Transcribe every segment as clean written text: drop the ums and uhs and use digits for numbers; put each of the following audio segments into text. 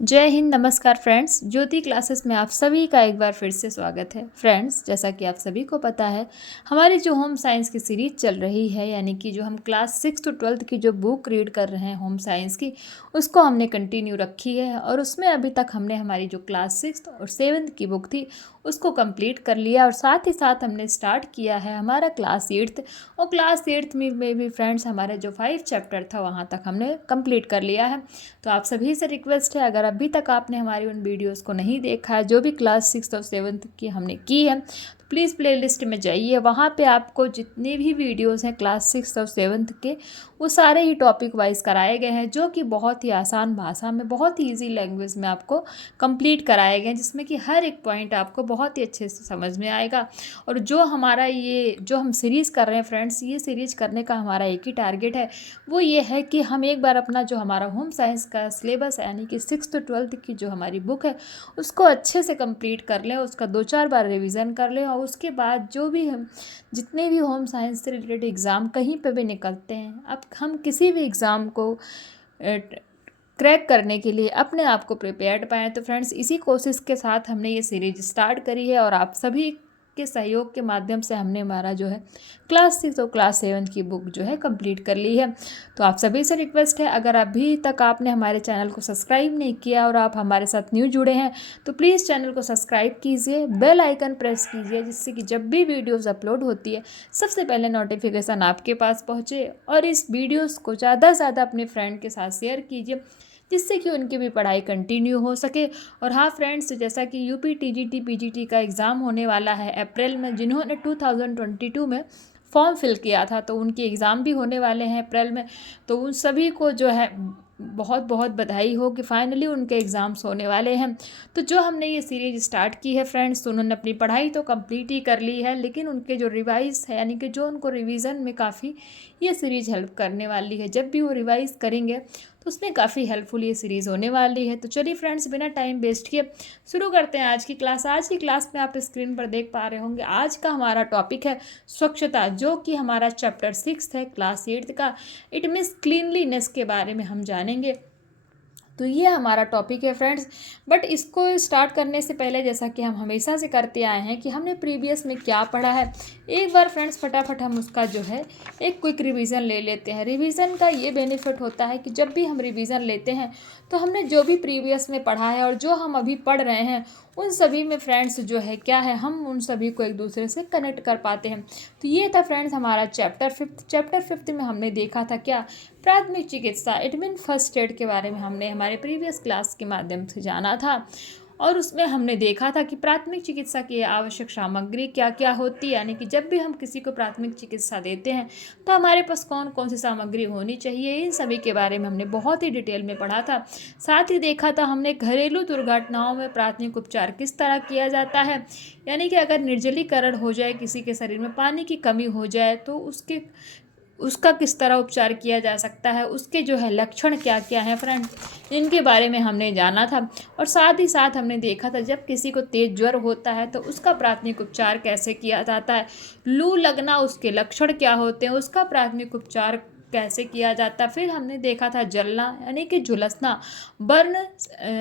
जय हिंद, नमस्कार फ्रेंड्स। ज्योति क्लासेस में आप सभी का एक बार फिर से स्वागत है। फ्रेंड्स, जैसा कि आप सभी को पता है, हमारी जो होम साइंस की सीरीज चल रही है, यानी कि जो हम क्लास 6 to 12 की जो बुक रीड कर रहे हैं होम साइंस की, उसको हमने कंटिन्यू रखी है। और उसमें अभी तक हमने हमारी जो क्लास 6 और 7 की बुक थी उसको कंप्लीट कर लिया। और साथ ही साथ हमने स्टार्ट किया है हमारा क्लास 8 और क्लास 8 में भी फ्रेंड्स हमारा जो 5 चैप्टर था वहाँ तक हमने कंप्लीट कर लिया है। तो आप सभी से रिक्वेस्ट है, अगर अभी तक आपने हमारी उन वीडियोस को नहीं देखा है जो भी क्लास 6 और 7 की हमने की है, तो प्लीज़ प्लेलिस्ट में जाइए। वहाँ पे आपको जितने भी वीडियोस हैं क्लास 6 और 7 के, वो सारे ही टॉपिक वाइज कराए गए हैं, जो कि बहुत ही आसान भाषा में, बहुत ही ईजी लैंग्वेज में आपको कंप्लीट कराए गए हैं, जिसमें कि हर एक पॉइंट आपको बहुत ही अच्छे से समझ में आएगा। और जो हमारा ये जो हम सीरीज़ कर रहे हैं फ्रेंड्स, ये सीरीज़ करने का हमारा एक ही टारगेट है, वो ये है कि हम एक बार अपना जो हमारा होम साइंस का सिलेबस है, यानी कि 6 to 12 की जो हमारी बुक है, उसको अच्छे से कंप्लीट कर लें, उसका 2-4 बार रिवीजन कर लें। और उसके बाद जो भी हम जितने भी होम साइंस से रिलेटेड एग्ज़ाम कहीं पे भी निकलते हैं, अब हम किसी भी एग्ज़ाम को क्रैक करने के लिए अपने आप को प्रिपेयर्ड पाएँ। तो फ्रेंड्स, इसी कोशिश के साथ हमने ये सीरीज स्टार्ट करी है और आप सभी के सहयोग के माध्यम से हमने हमारा जो है क्लास 6 और क्लास 7 की बुक जो है कंप्लीट कर ली है। तो आप सभी से रिक्वेस्ट है, अगर अभी तक आपने हमारे चैनल को सब्सक्राइब नहीं किया और आप हमारे साथ न्यू जुड़े हैं, तो प्लीज़ चैनल को सब्सक्राइब कीजिए, बेल आइकन प्रेस कीजिए, जिससे कि जब भी वीडियोज़ अपलोड होती है सबसे पहले नोटिफिकेशन आपके पास पहुँचे। और इस वीडियोज़ को ज़्यादा से ज़्यादा अपने फ्रेंड के साथ शेयर कीजिए, जिससे कि उनकी भी पढ़ाई कंटिन्यू हो सके। और हाँ फ्रेंड्स, जैसा कि यूपी टीजीटी पीजीटी का एग्ज़ाम होने वाला है अप्रैल में, जिन्होंने 2022 में फॉर्म फिल किया था, तो उनके एग्ज़ाम भी होने वाले हैं अप्रैल में। तो उन सभी को जो है बहुत बहुत बधाई हो कि फाइनली उनके एग्ज़ाम्स होने वाले हैं। तो जो हमने ये सीरीज स्टार्ट की है फ्रेंड्स, तो उन्होंने अपनी पढ़ाई तो कंप्लीट ही कर ली है, लेकिन उनके जो रिवाइज़ है, यानी कि जो उनको रिवीजन में काफ़ी ये सीरीज हेल्प करने वाली है। जब भी वो रिवाइज़ करेंगे तो उसमें काफ़ी हेल्पफुल ये सीरीज़ होने वाली है। तो चलिए फ्रेंड्स, बिना टाइम वेस्ट किए शुरू करते हैं आज की क्लास। आज की क्लास में आप स्क्रीन पर देख पा रहे होंगे, आज का हमारा टॉपिक है स्वच्छता, जो कि हमारा चैप्टर 6 है क्लास 8 का। इट मीन्स क्लीनलीनेस के बारे में हम जानेंगे। तो ये हमारा टॉपिक है फ्रेंड्स। बट इसको स्टार्ट करने से पहले, जैसा कि हम हमेशा से करते आए हैं, कि हमने प्रीवियस में क्या पढ़ा है, एक बार फ्रेंड्स फटाफट हम उसका जो है एक क्विक रिवीजन ले लेते हैं। रिवीजन का ये बेनिफिट होता है कि जब भी हम रिवीजन लेते हैं तो हमने जो भी प्रीवियस में पढ़ा है और जो हम अभी पढ़ रहे हैं, उन सभी में फ्रेंड्स जो है क्या है, हम उन सभी को एक दूसरे से कनेक्ट कर पाते हैं। तो ये था फ्रेंड्स हमारा चैप्टर 5। चैप्टर 5 में हमने देखा था क्या, प्राथमिक चिकित्सा, इट मीन फर्स्ट एड के बारे में हमने हमारे प्रीवियस क्लास के माध्यम से जाना था। और उसमें हमने देखा था कि प्राथमिक चिकित्सा की आवश्यक सामग्री क्या क्या होती है, यानी कि जब भी हम किसी को प्राथमिक चिकित्सा देते हैं तो हमारे पास कौन कौन सी सामग्री होनी चाहिए, इन सभी के बारे में हमने बहुत ही डिटेल में पढ़ा था। साथ ही देखा था हमने घरेलू दुर्घटनाओं में प्राथमिक उपचार किस तरह किया जाता है, यानी कि अगर निर्जलीकरण हो जाए, किसी के शरीर में पानी की कमी हो जाए, तो उसका किस तरह उपचार किया जा सकता है, उसके जो है लक्षण क्या क्या हैं फ्रेंड, इनके बारे में हमने जाना था। और साथ ही साथ हमने देखा था जब किसी को तेज ज्वर होता है तो उसका प्राथमिक उपचार कैसे किया जाता है, लू लगना उसके लक्षण क्या होते हैं, उसका प्राथमिक उपचार कैसे किया जाता है। फिर हमने देखा था जलना, यानी कि झुलसना, बर्न,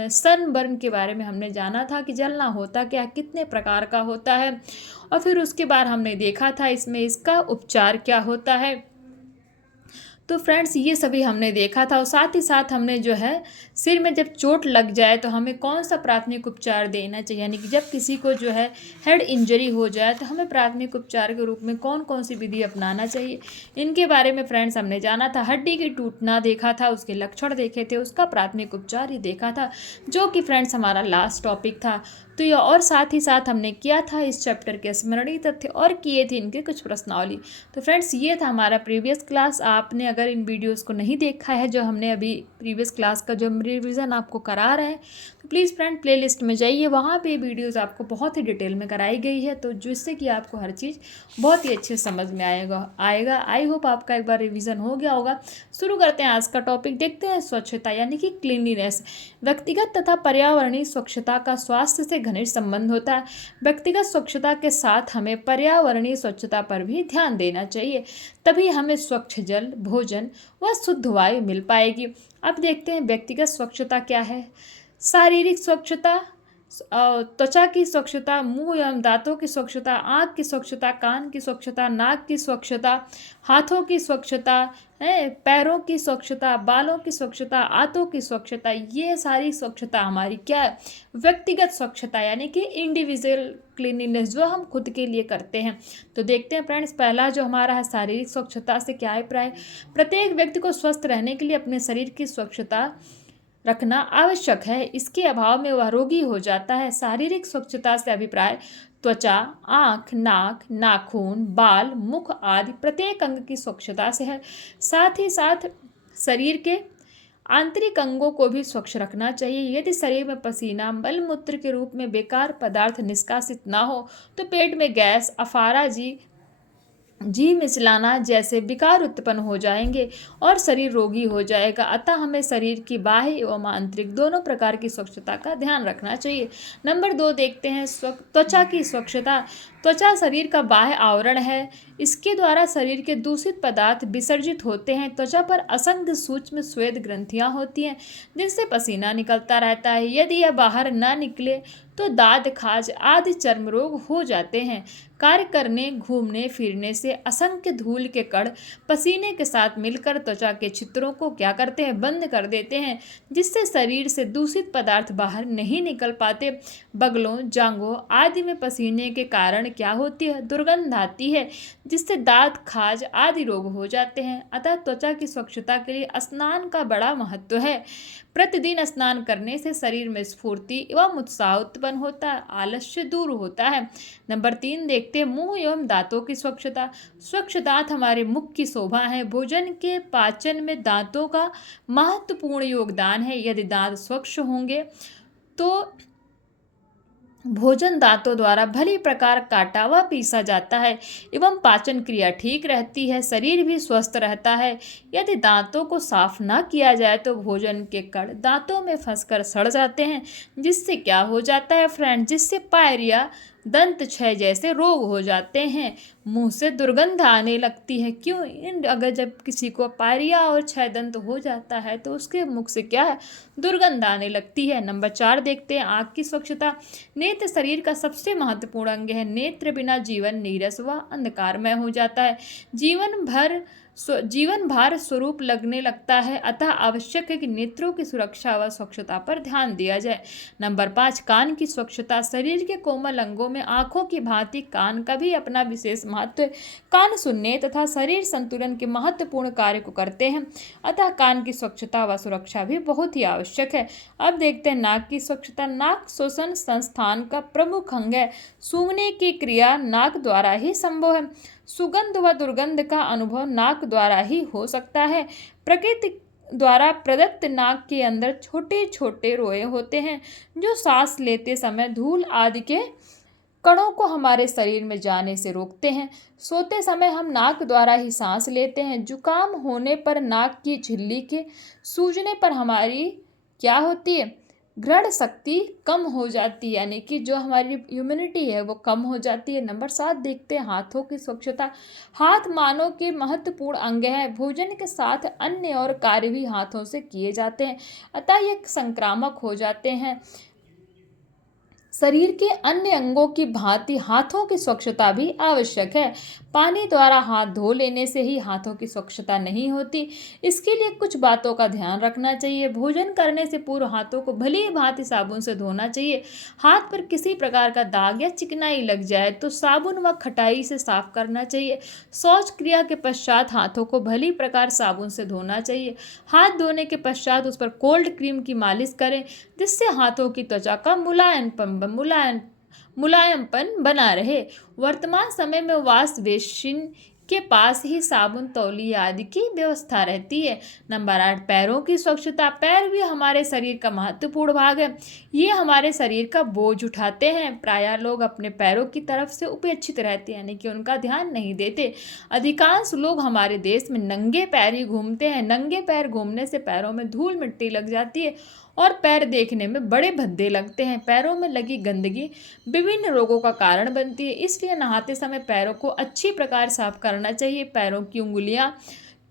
सन बर्न के बारे में हमने जाना था कि जलना होता क्या, कितने प्रकार का होता है। और फिर उसके बाद हमने देखा था इसमें इसका उपचार क्या होता है। तो फ्रेंड्स, ये सभी हमने देखा था। और साथ ही साथ हमने जो है सिर में जब चोट लग जाए तो हमें कौन सा प्राथमिक उपचार देना चाहिए, यानी कि जब किसी को जो है हेड इंजरी हो जाए तो हमें प्राथमिक उपचार के रूप में कौन कौन सी विधि अपनाना चाहिए, इनके बारे में फ्रेंड्स हमने जाना था। हड्डी की टूटना देखा था, उसके लक्षण देखे थे, उसका प्राथमिक उपचार ही देखा था, जो कि फ्रेंड्स हमारा लास्ट टॉपिक था। तो ये, और साथ ही साथ हमने किया था इस चैप्टर के स्मरणीय तथ्य और किए थे इनके कुछ प्रश्नावली। तो फ्रेंड्स, ये था हमारा प्रीवियस क्लास। आपने अगर इन वीडियोस को नहीं देखा है, जो हमने अभी प्रीवियस क्लास का जो रिवीजन आपको करा रहे हैं, तो प्लीज़ फ्रेंड प्लेलिस्ट में जाइए, वहाँ पे वीडियोस आपको बहुत ही डिटेल में कराई गई है, तो जिससे कि आपको हर चीज़ बहुत ही अच्छे समझ में आएगा। आई होप आपका एक बार रिवीजन हो गया होगा। शुरू करते हैं आज का टॉपिक, देखते हैं स्वच्छता यानी कि क्लीनलीनेस। व्यक्तिगत तथा पर्यावरणीय स्वच्छता का स्वास्थ्य से घनिष्ठ संबंध होता है। व्यक्तिगत स्वच्छता के साथ हमें पर्यावरणीय स्वच्छता पर भी ध्यान देना चाहिए, तभी हमें स्वच्छ जल, भोजन व शुद्ध वायु मिल पाएगी। अब देखते हैं व्यक्तिगत स्वच्छता क्या है। शारीरिक स्वच्छता, त्वचा की स्वच्छता, मुंह एवं दांतों की स्वच्छता, आँख की स्वच्छता, कान की स्वच्छता, नाक की स्वच्छता, हाथों की स्वच्छता है, पैरों की स्वच्छता, बालों की स्वच्छता, आंतों की स्वच्छता, ये सारी स्वच्छता हमारी क्या है, व्यक्तिगत स्वच्छता यानी कि इंडिविजुअल क्लीनिनेस जो हम खुद के लिए करते हैं। तो देखते हैं फ्रेंड्स, पहला जो हमारा है शारीरिक स्वच्छता से क्या अभिप्राय। प्रत्येक व्यक्ति को स्वस्थ रहने के लिए अपने शरीर की स्वच्छता रखना आवश्यक है, इसके अभाव में वह रोगी हो जाता है। शारीरिक स्वच्छता से अभिप्राय त्वचा, आँख, नाक, नाखून, बाल, मुख आदि प्रत्येक अंग की स्वच्छता से है। साथ ही साथ शरीर के आंतरिक अंगों को भी स्वच्छ रखना चाहिए। यदि शरीर में पसीना, मल मूत्र के रूप में बेकार पदार्थ निष्कासित ना हो तो पेट में गैस, अफारा जी मिचलाना जैसे विकार उत्पन्न हो जाएंगे और शरीर रोगी हो जाएगा। अतः हमें शरीर की बाह्य एवं आंतरिक दोनों प्रकार की स्वच्छता का ध्यान रखना चाहिए। नंबर 2 देखते हैं त्वचा की स्वच्छता। त्वचा शरीर का बाह्य आवरण है, इसके द्वारा शरीर के दूषित पदार्थ विसर्जित होते हैं। त्वचा पर असंख्य सूक्ष्म श्वेत ग्रंथियां होती हैं जिनसे पसीना निकलता रहता है। यदि यह बाहर न निकले तो दाद, खाज आदि चर्म रोग हो जाते हैं। कार्य करने, घूमने फिरने से असंख्य धूल के कण पसीने के साथ मिलकर त्वचा के छिद्रों को क्या करते हैं, बंद कर देते हैं, जिससे शरीर से दूषित पदार्थ बाहर नहीं निकल पाते। बगलों, जांघों आदि में पसीने के कारण क्या होती है, दुर्गंध आती है, जिससे दांत, खाज आदि रोग हो जाते हैं। अतः त्वचा की स्वच्छता के लिए स्नान का बड़ा महत्व है। प्रतिदिन स्नान करने से शरीर में स्फूर्ति एवं उत्साह उत्पन्न होता है, आलस्य दूर होता है। नंबर 3 देखते हैं मुंह एवं दांतों की स्वच्छता। स्वच्छ दांत हमारे मुख की शोभा है। भोजन के पाचन में दांतों का महत्वपूर्ण योगदान है। यदि दांत स्वच्छ होंगे तो भोजन दांतों द्वारा भली प्रकार काटा व पीसा जाता है एवं पाचन क्रिया ठीक रहती है, शरीर भी स्वस्थ रहता है। यदि दांतों को साफ न किया जाए तो भोजन के कण दांतों में फंसकर सड़ जाते हैं, जिससे क्या हो जाता है फ्रेंड, जिससे पायरिया, दंत क्षय जैसे रोग हो जाते हैं। मुंह से दुर्गंध आने लगती है। क्यों? अगर जब किसी को पायरिया और क्षय दंत हो जाता है तो उसके मुख से क्या है, दुर्गंध आने लगती है। नंबर 4 देखते हैं आँख की स्वच्छता। नेत्र शरीर का सबसे महत्वपूर्ण अंग है। नेत्र बिना जीवन नीरस व अंधकारमय हो जाता है। जीवन भार स्वरूप लगने लगता है। अतः आवश्यक है कि नेत्रों की सुरक्षा व स्वच्छता पर ध्यान दिया जाए। नंबर 5 कान की स्वच्छता। शरीर के कोमल अंगों में आंखों की भांति कान का भी अपना विशेष महत्व है। कान सुनने तथा शरीर संतुलन के महत्वपूर्ण कार्य को करते हैं, अतः कान की स्वच्छता व सुरक्षा भी बहुत ही आवश्यक है। अब देखते हैं नाक की स्वच्छता। नाक श्वसन संस्थान का प्रमुख अंग है। सूंघने की क्रिया नाक द्वारा ही संभव है। सुगंध व दुर्गंध का अनुभव नाक द्वारा ही हो सकता है। प्रकृति द्वारा प्रदत्त नाक के अंदर छोटे छोटे रोए होते हैं जो सांस लेते समय धूल आदि के कणों को हमारे शरीर में जाने से रोकते हैं। सोते समय हम नाक द्वारा ही सांस लेते हैं। जुकाम होने पर नाक की झिल्ली के सूजने पर हमारी क्या होती है, ग्रहण शक्ति कम हो जाती है, यानी कि जो हमारी इम्यूनिटी है वो कम हो जाती है। नंबर 7 देखते हैं हाथों की स्वच्छता। हाथ मानव के महत्वपूर्ण अंग है। भोजन के साथ अन्य और कार्य भी हाथों से किए जाते हैं, अतः ये संक्रामक हो जाते हैं। शरीर के अन्य अंगों की भांति हाथों की स्वच्छता भी आवश्यक है। पानी द्वारा हाथ धो लेने से ही हाथों की स्वच्छता नहीं होती। इसके लिए कुछ बातों का ध्यान रखना चाहिए। भोजन करने से पूर्व हाथों को भली भांति साबुन से धोना चाहिए। हाथ पर किसी प्रकार का दाग या चिकनाई लग जाए तो साबुन व खटाई से साफ करना चाहिए। शौच क्रिया के पश्चात हाथों को भली प्रकार साबुन से धोना चाहिए। हाथ धोने के पश्चात उस पर कोल्ड क्रीम की मालिश करें, जिससे हाथों की त्वचा का मुलायमपन बना रहे। वर्तमान समय में वॉश बेसिन के पास ही साबुन, तौलिया आदि की व्यवस्था रहती है। नंबर 8 पैरों की स्वच्छता। पैर भी हमारे शरीर का महत्वपूर्ण भाग है। ये हमारे शरीर का बोझ उठाते हैं। प्रायः लोग अपने पैरों की तरफ से उपेक्षित रहते हैं, यानी कि उनका ध्यान नहीं देते। अधिकांश लोग हमारे देश में नंगे पैर ही घूमते हैं। नंगे पैर घूमने से पैरों में धूल मिट्टी लग जाती है और पैर देखने में बड़े भद्दे लगते हैं। पैरों में लगी गंदगी विभिन्न रोगों का कारण बनती है, इसलिए नहाते समय पैरों को अच्छी प्रकार साफ करना चाहिए। पैरों की उंगलियां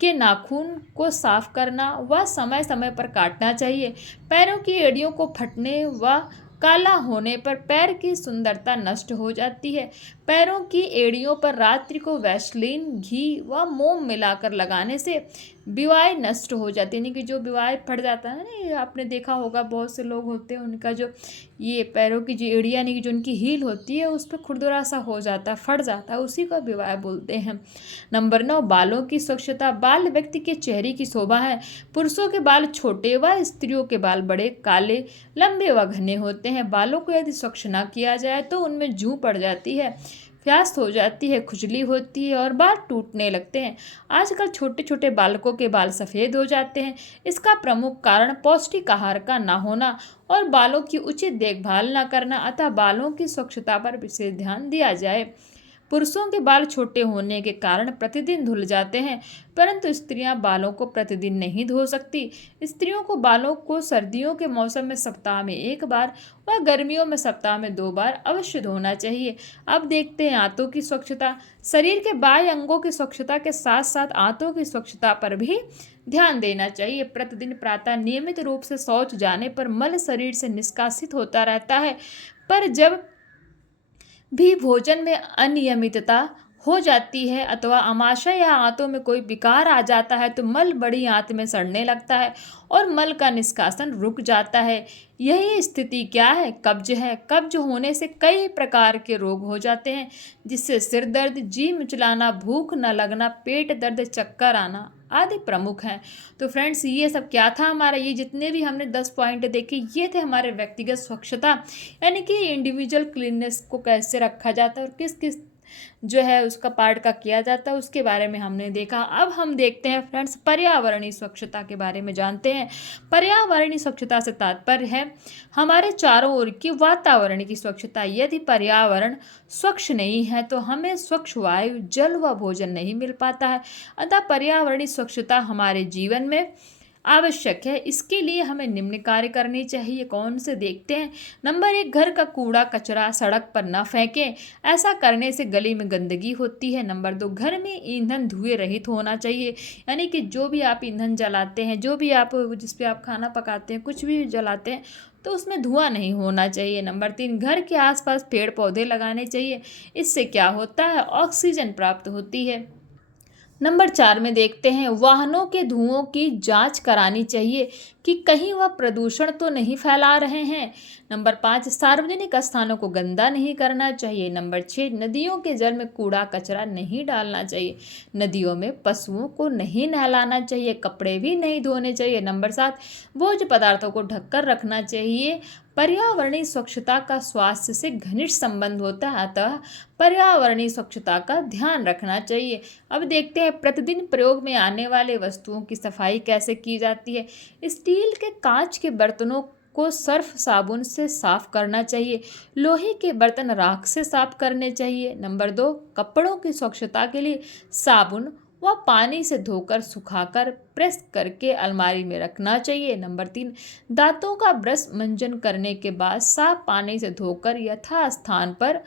के नाखून को साफ करना व समय समय पर काटना चाहिए। पैरों की एड़ियों को फटने व काला होने पर पैर की सुंदरता नष्ट हो जाती है। पैरों की एड़ियों पर रात्रि को वैसलीन, घी व मोम मिलाकर लगाने से विवाह नष्ट हो जाती है, यानी कि जो विवाह फट जाता है ना, ये आपने देखा होगा बहुत से लोग होते हैं उनका जो ये पैरों की जो एड़ियाँ यानी कि जो उनकी हील होती है उस पर खुरदुरा सा हो जाता है, फट जाता है, उसी को विवाह बोलते हैं। नंबर 9, बालों की स्वच्छता। बाल व्यक्ति के चेहरे की शोभा है। पुरुषों के बाल छोटे व स्त्रियों के बाल बड़े, काले, लंबे व घने होते हैं। बालों को यदि स्वच्छ ना किया जाए तो उनमें जूं पड़ जाती है, प्यास हो जाती है, खुजली होती है और बाल टूटने लगते हैं। आजकल छोटे छोटे बालकों के बाल सफ़ेद हो जाते हैं। इसका प्रमुख कारण पौष्टिक आहार का ना होना और बालों की उचित देखभाल न करना, अतः बालों की स्वच्छता पर विशेष ध्यान दिया जाए। पुरुषों के बाल छोटे होने के कारण प्रतिदिन धुल जाते हैं, परंतु स्त्रियां बालों को प्रतिदिन नहीं धो सकती। स्त्रियों को बालों को सर्दियों के मौसम में सप्ताह में 1 बार व गर्मियों में सप्ताह में 2 बार अवश्य धोना चाहिए। अब देखते हैं आंतों की स्वच्छता। शरीर के बाह्य अंगों की स्वच्छता के साथ साथ आंतों की स्वच्छता पर भी ध्यान देना चाहिए। प्रतिदिन प्रातः नियमित रूप से शौच जाने पर मल शरीर से निष्कासित होता रहता है, पर जब भी भोजन में अनियमितता हो जाती है अथवा आमाशय या आंतों में कोई विकार आ जाता है तो मल बड़ी आंत में सड़ने लगता है और मल का निष्कासन रुक जाता है। यही स्थिति क्या है? कब्ज है। कब्ज होने से कई प्रकार के रोग हो जाते हैं, जिससे सिर दर्द, जी मिचलाना, भूख न लगना, पेट दर्द, चक्कर आना आदि प्रमुख हैं। तो फ्रेंड्स, ये सब क्या था हमारा, ये जितने भी हमने 10 पॉइंट देखे ये थे हमारे व्यक्तिगत स्वच्छता, यानी कि इंडिविजुअल क्लीननेस को कैसे रखा जाता है और किस किस जो है उसका पार्ट का किया जाता है उसके बारे में हमने देखा। अब हम देखते हैं फ्रेंड्स पर्यावरणीय स्वच्छता के बारे में जानते हैं। पर्यावरणीय स्वच्छता से तात्पर्य है हमारे चारों ओर की वातावरण की स्वच्छता। यदि पर्यावरण स्वच्छ नहीं है तो हमें स्वच्छ वायु, जल व भोजन नहीं मिल पाता है। अतः पर्यावरणीय स्वच्छता हमारे जीवन में आवश्यक है। इसके लिए हमें निम्न कार्य करने चाहिए। कौन से देखते हैं। नंबर 1, घर का कूड़ा कचरा सड़क पर न फेंकें, ऐसा करने से गली में गंदगी होती है। नंबर 2, घर में ईंधन धुएं रहित होना चाहिए, यानी कि जो भी आप ईंधन जलाते हैं, जो भी आप जिस पे आप खाना पकाते हैं, कुछ भी जलाते हैं तो उसमें धुआं नहीं होना चाहिए। नंबर 3, घर के आसपास पेड़ पौधे लगाने चाहिए। इससे क्या होता है, ऑक्सीजन प्राप्त होती है। नंबर 4 में देखते हैं वाहनों के धुओं की जांच करानी चाहिए कि कहीं वह प्रदूषण तो नहीं फैला रहे हैं। नंबर 5, सार्वजनिक स्थानों को गंदा नहीं करना चाहिए। नंबर 6, नदियों के जल में कूड़ा कचरा नहीं डालना चाहिए। नदियों में पशुओं को नहीं नहलाना चाहिए, कपड़े भी नहीं धोने चाहिए। नंबर 7, भोज्य पदार्थों को ढककर रखना चाहिए। पर्यावरणीय स्वच्छता का स्वास्थ्य से घनिष्ठ संबंध होता है, अतः पर्यावरणीय स्वच्छता का ध्यान रखना चाहिए। अब देखते हैं प्रतिदिन प्रयोग में आने वाले वस्तुओं की सफाई कैसे की जाती है। स्टील के, कांच के बर्तनों को सर्फ साबुन से साफ करना चाहिए। लोहे के बर्तन राख से साफ करने चाहिए। नंबर 2, कपड़ों की स्वच्छता के लिए साबुन व पानी से धोकर सुखाकर प्रेस करके अलमारी में रखना चाहिए। नंबर 3, दांतों का ब्रश मंजन करने के बाद साफ पानी से धोकर यथास्थान पर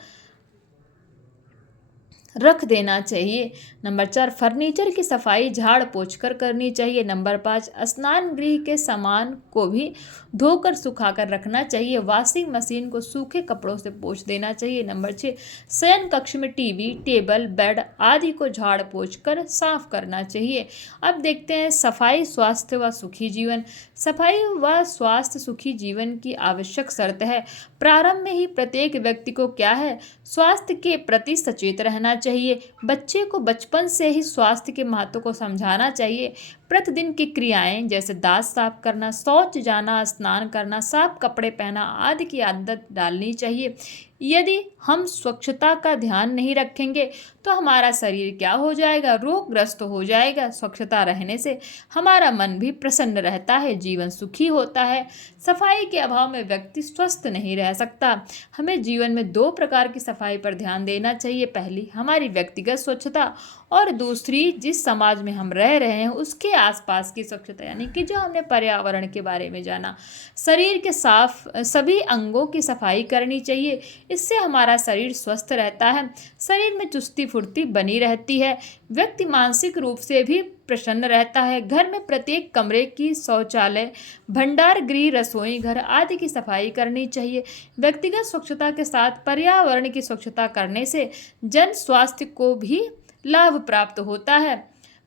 रख देना चाहिए। नंबर 4, फर्नीचर की सफाई झाड़ पोंछ कर करनी चाहिए। नंबर 5, स्नान गृह के सामान को भी धोकर सुखाकर रखना चाहिए। वॉशिंग मशीन को सूखे कपड़ों से पोंछ देना चाहिए। नंबर 6, शयन कक्ष में टीवी, टेबल, बेड आदि को झाड़ पोंछ कर साफ करना चाहिए। अब देखते हैं सफाई, स्वास्थ्य व सुखी जीवन। सफाई व स्वास्थ्य सुखी जीवन की आवश्यक शर्त है। प्रारंभ में ही प्रत्येक व्यक्ति को क्या है, स्वास्थ्य के प्रति सचेत रहना चाहिए। बच्चे को बचपन से ही स्वास्थ्य के महत्व को समझाना चाहिए। प्रतिदिन की क्रियाएं जैसे दांत साफ करना, शौच जाना, स्नान करना, साफ कपड़े पहना आदि की आदत डालनी चाहिए। यदि हम स्वच्छता का ध्यान नहीं रखेंगे तो हमारा शरीर क्या हो जाएगा, रोगग्रस्त हो जाएगा। स्वच्छता रहने से हमारा मन भी प्रसन्न रहता है, जीवन सुखी होता है। सफाई के अभाव में व्यक्ति स्वस्थ नहीं रह सकता। हमें जीवन में 2 प्रकार की सफाई पर ध्यान देना चाहिए। पहली हमारी व्यक्तिगत स्वच्छता और दूसरी जिस समाज में हम रह रहे हैं उसके आसपास की स्वच्छता, यानी कि जो हमने पर्यावरण के बारे में जाना। शरीर के साफ सभी अंगों की सफाई करनी चाहिए, इससे हमारा शरीर स्वस्थ रहता है, शरीर में चुस्ती फुर्ती बनी रहती है, व्यक्ति मानसिक रूप से भी प्रसन्न रहता है। घर में प्रत्येक कमरे की शौचालय, भंडार गृह, रसोई घर आदि की सफाई करनी चाहिए। व्यक्तिगत स्वच्छता के साथ पर्यावरण की स्वच्छता करने से जन स्वास्थ्य को भी लाभ प्राप्त होता है।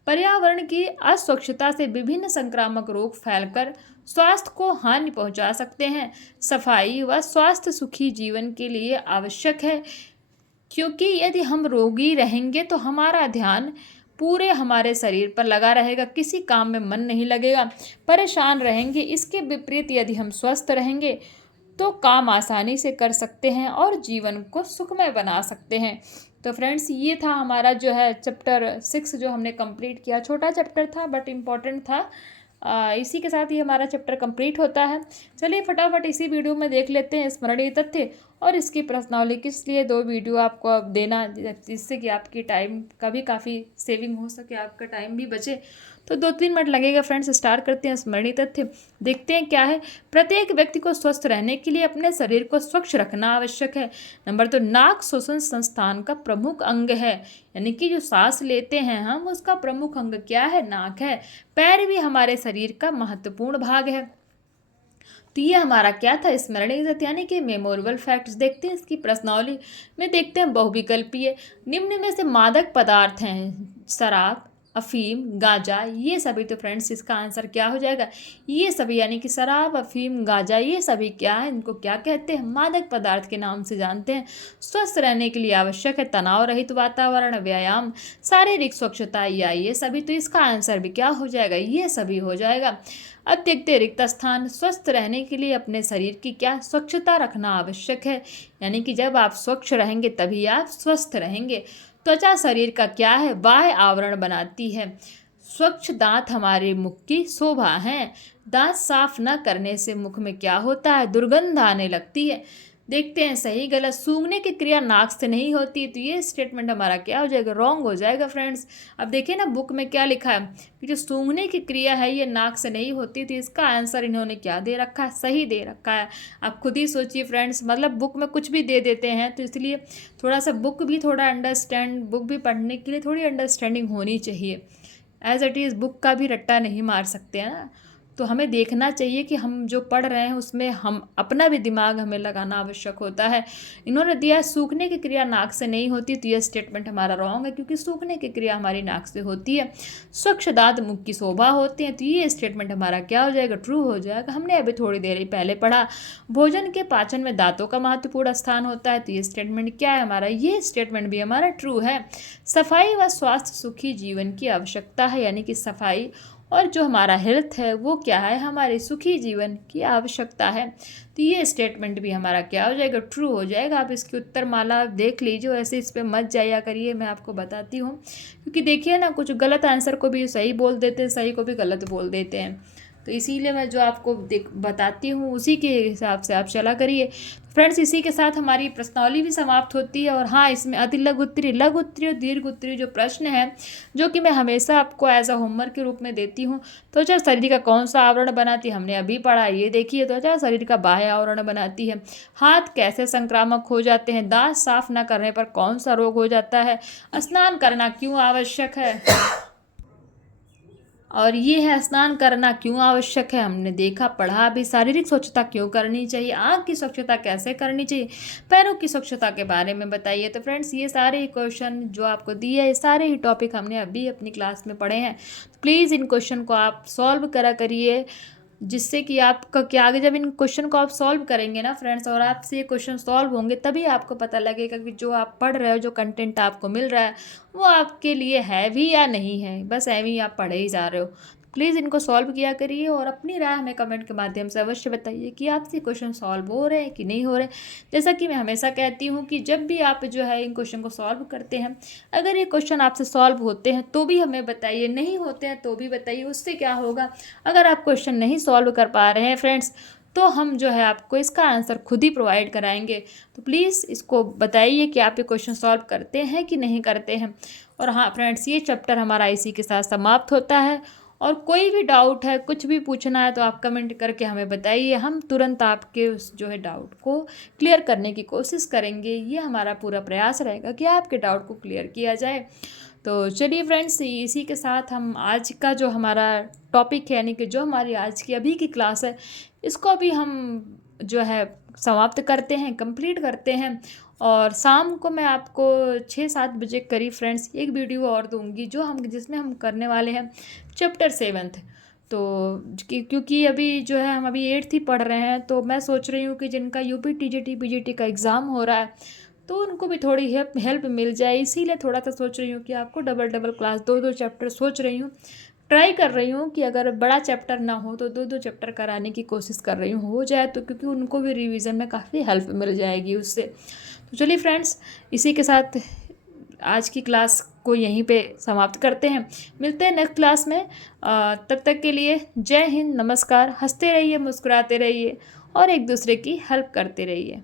पर्यावरण की अस्वच्छता से विभिन्न संक्रामक रोग फैलकर स्वास्थ्य को हानि पहुंचा सकते हैं। सफाई व स्वास्थ्य सुखी जीवन के लिए आवश्यक है, क्योंकि यदि हम रोगी रहेंगे तो हमारा ध्यान पूरे हमारे शरीर पर लगा रहेगा, किसी काम में मन नहीं लगेगा, परेशान रहेंगे। इसके विपरीत यदि हम स्वस्थ रहेंगे तो काम आसानी से कर सकते हैं और जीवन को सुखमय बना सकते हैं। तो फ्रेंड्स, ये था हमारा जो है चैप्टर 6 जो हमने कंप्लीट किया। छोटा चैप्टर था बट इम्पॉर्टेंट था। इसी के साथ ही हमारा चैप्टर कंप्लीट होता है। चलिए फटाफट इसी वीडियो में देख लेते हैं स्मरणीय तथ्य और इसकी प्रश्नावली। किस लिए 2 वीडियो आपको अब देना, जिससे कि आपकी टाइम का भी काफ़ी सेविंग हो सके, आपका टाइम भी बचे। तो 2-3 मिनट लगेगा फ्रेंड्स। स्टार्ट करते हैं स्मरणीय तथ्य। देखते हैं क्या है। प्रत्येक व्यक्ति को स्वस्थ रहने के लिए अपने शरीर को स्वच्छ रखना आवश्यक है। नंबर 2, नाक श्वसन संस्थान का प्रमुख अंग है, यानी कि जो सांस लेते हैं हम, उसका प्रमुख अंग क्या है? नाक है। पैर भी हमारे शरीर का महत्वपूर्ण भाग है। तो ये हमारा क्या था? स्मरणीय तथ्य, यानी कि मेमोरेबल फैक्ट्स। देखते हैं इसकी प्रश्नावली में। देखते हैं बहुविकल्पीय। निम्न में से मादक पदार्थ हैं शराब, अफीम, गांजा, ये सभी। तो फ्रेंड्स इसका आंसर क्या हो जाएगा? ये सभी, यानी कि शराब, अफीम, गांजा, ये सभी क्या है? इनको क्या कहते हैं? मादक पदार्थ के नाम से जानते हैं। स्वस्थ रहने के लिए आवश्यक है तनाव रहित वातावरण, व्यायाम, शारीरिक स्वच्छता, या ये सभी। तो इसका आंसर भी क्या हो जाएगा? ये सभी हो जाएगा। अब देखते हैं रिक्त स्थान। स्वस्थ रहने के लिए अपने शरीर की क्या स्वच्छता रखना आवश्यक है, यानी कि जब आप स्वच्छ रहेंगे तभी आप स्वस्थ रहेंगे। त्वचा शरीर का क्या है? बाह्य आवरण बनाती है। स्वच्छ दांत हमारे मुख की शोभा है। दांत साफ न करने से मुख में क्या होता है? दुर्गंध आने लगती है। देखते हैं सही गलत। सूंघने की क्रिया नाक से नहीं होती, तो ये स्टेटमेंट हमारा क्या हो जाएगा? रॉन्ग हो जाएगा फ्रेंड्स। अब देखिए ना बुक में क्या लिखा है कि जो सूंघने की क्रिया है ये नाक से नहीं होती, तो इसका आंसर इन्होंने क्या दे रखा है? सही दे रखा है। आप खुद ही सोचिए फ्रेंड्स, मतलब बुक में कुछ भी दे देते हैं, तो इसलिए थोड़ा सा बुक भी पढ़ने के लिए थोड़ी अंडरस्टैंडिंग होनी चाहिए। एज इट इज़ बुक का भी रट्टा नहीं मार सकते हैं ना। तो हमें देखना चाहिए कि हम जो पढ़ रहे हैं उसमें हम अपना भी दिमाग हमें लगाना आवश्यक होता है। इन्होंने दिया सूखने की क्रिया नाक से नहीं होती, तो यह स्टेटमेंट हमारा रॉन्ग है, क्योंकि सूखने की क्रिया हमारी नाक से होती है। स्वच्छ दांत मुख की शोभा होते हैं, तो ये स्टेटमेंट हमारा क्या हो जाएगा? ट्रू हो जाएगा। हमने अभी थोड़ी देर पहले पढ़ा भोजन के पाचन में दांतों का महत्वपूर्ण स्थान होता है, तो ये स्टेटमेंट क्या है हमारा? ये स्टेटमेंट भी हमारा ट्रू है। सफाई व स्वास्थ्य सुखी जीवन की आवश्यकता है, यानी कि सफाई और जो हमारा हेल्थ है वो क्या है? हमारे सुखी जीवन की आवश्यकता है। तो ये स्टेटमेंट भी हमारा क्या हो जाएगा? ट्रू हो जाएगा। आप इसकी उत्तर माला देख लीजिए, ऐसे इस पर मत जाया करिए, मैं आपको बताती हूँ। क्योंकि देखिए ना, कुछ गलत आंसर को भी सही बोल देते हैं, सही को भी गलत बोल देते हैं। तो इसीलिए मैं जो आपको बताती हूँ उसी के हिसाब से आप चला करिए। फ्रेंड्स, इसी के साथ हमारी प्रश्नावली भी समाप्त होती है। और हाँ, इसमें अति लघु उत्तरीय, लघु उत्तरीय और दीर्घ उत्तरीय जो प्रश्न है, जो कि मैं हमेशा आपको एज अ होमवर्क के रूप में देती हूँ। त्वचा शरीर का कौन सा आवरण बनाती है? हमने अभी पढ़ा, ये देखिए, त्वचा शरीर का बाह्य आवरण बनाती है। हाथ कैसे संक्रामक हो जाते हैं? दांत साफ न करने पर कौन सा रोग हो जाता है? स्नान करना क्यों आवश्यक है? और ये है स्नान करना क्यों आवश्यक है, हमने देखा पढ़ा भी। शारीरिक स्वच्छता क्यों करनी चाहिए? आँख की स्वच्छता कैसे करनी चाहिए? पैरों की स्वच्छता के बारे में बताइए। तो फ्रेंड्स, ये सारे ही क्वेश्चन जो आपको दिए, ये सारे ही टॉपिक हमने अभी अपनी क्लास में पढ़े हैं। प्लीज़ इन क्वेश्चन को आप सॉल्व करा करिए, जिससे कि आपका क्या आगे जब इन क्वेश्चन को आप सॉल्व करेंगे ना फ्रेंड्स, और आपसे ये क्वेश्चन सॉल्व होंगे, तभी आपको पता लगेगा कि जो आप पढ़ रहे हो, जो कंटेंट आपको मिल रहा है, वो आपके लिए है भी या नहीं है। बस ऐਵੇਂ ही आप पढ़े ही जा रहे हो। प्लीज़ इनको सॉल्व किया करिए और अपनी राय हमें कमेंट के माध्यम से अवश्य बताइए कि आपसे क्वेश्चन सॉल्व हो रहे हैं कि नहीं हो रहे। जैसा कि मैं हमेशा कहती हूँ कि जब भी आप जो है इन क्वेश्चन को सॉल्व करते हैं, अगर ये क्वेश्चन आपसे सॉल्व होते हैं तो भी हमें बताइए, नहीं होते हैं तो भी बताइए। उससे क्या होगा, अगर आप क्वेश्चन नहीं सॉल्व कर पा रहे हैं फ्रेंड्स, तो हम जो है आपको इसका आंसर खुद ही प्रोवाइड कराएंगे। तो प्लीज़ इसको बताइए कि आप ये क्वेश्चन सॉल्व करते हैं कि नहीं करते हैं। और हाँ फ्रेंड्स, ये चैप्टर हमारा इसी के साथ समाप्त होता है। और कोई भी डाउट है, कुछ भी पूछना है तो आप कमेंट करके हमें बताइए, हम तुरंत आपके उस जो है डाउट को क्लियर करने की कोशिश करेंगे। ये हमारा पूरा प्रयास रहेगा कि आपके डाउट को क्लियर किया जाए। तो चलिए फ्रेंड्स, इसी के साथ हम आज का जो हमारा टॉपिक है, यानी कि जो हमारी आज की अभी की क्लास है, इसको अभी हम जो है समाप्त करते हैं, कंप्लीट करते हैं। और शाम को मैं आपको 6-7 बजे करीब फ्रेंड्स एक वीडियो और दूंगी जिसमें हम करने वाले हैं चैप्टर 7th। तो क्योंकि अभी जो है हम अभी 8th ही पढ़ रहे हैं, तो मैं सोच रही हूँ कि जिनका यूपी टीजीटी पीजीटी का एग्ज़ाम हो रहा है तो उनको भी थोड़ी हेल्प मिल जाए, इसीलिए थोड़ा सा सोच रही हूँ कि आपको डबल क्लास 2-2 चैप्टर सोच रही हूँ, ट्राई कर रही हूँ कि अगर बड़ा चैप्टर ना हो तो 2-2 चैप्टर कराने की कोशिश कर रही हूँ, हो जाए तो, क्योंकि उनको भी रिवीजन में काफ़ी हेल्प मिल जाएगी उससे। तो चलिए फ्रेंड्स, इसी के साथ आज की क्लास को यहीं पे समाप्त करते हैं। मिलते हैं नेक्स्ट क्लास में। तब तक के लिए जय हिंद, नमस्कार। हंसते रहिए, मुस्कुराते रहिए और एक दूसरे की हेल्प करते रहिए।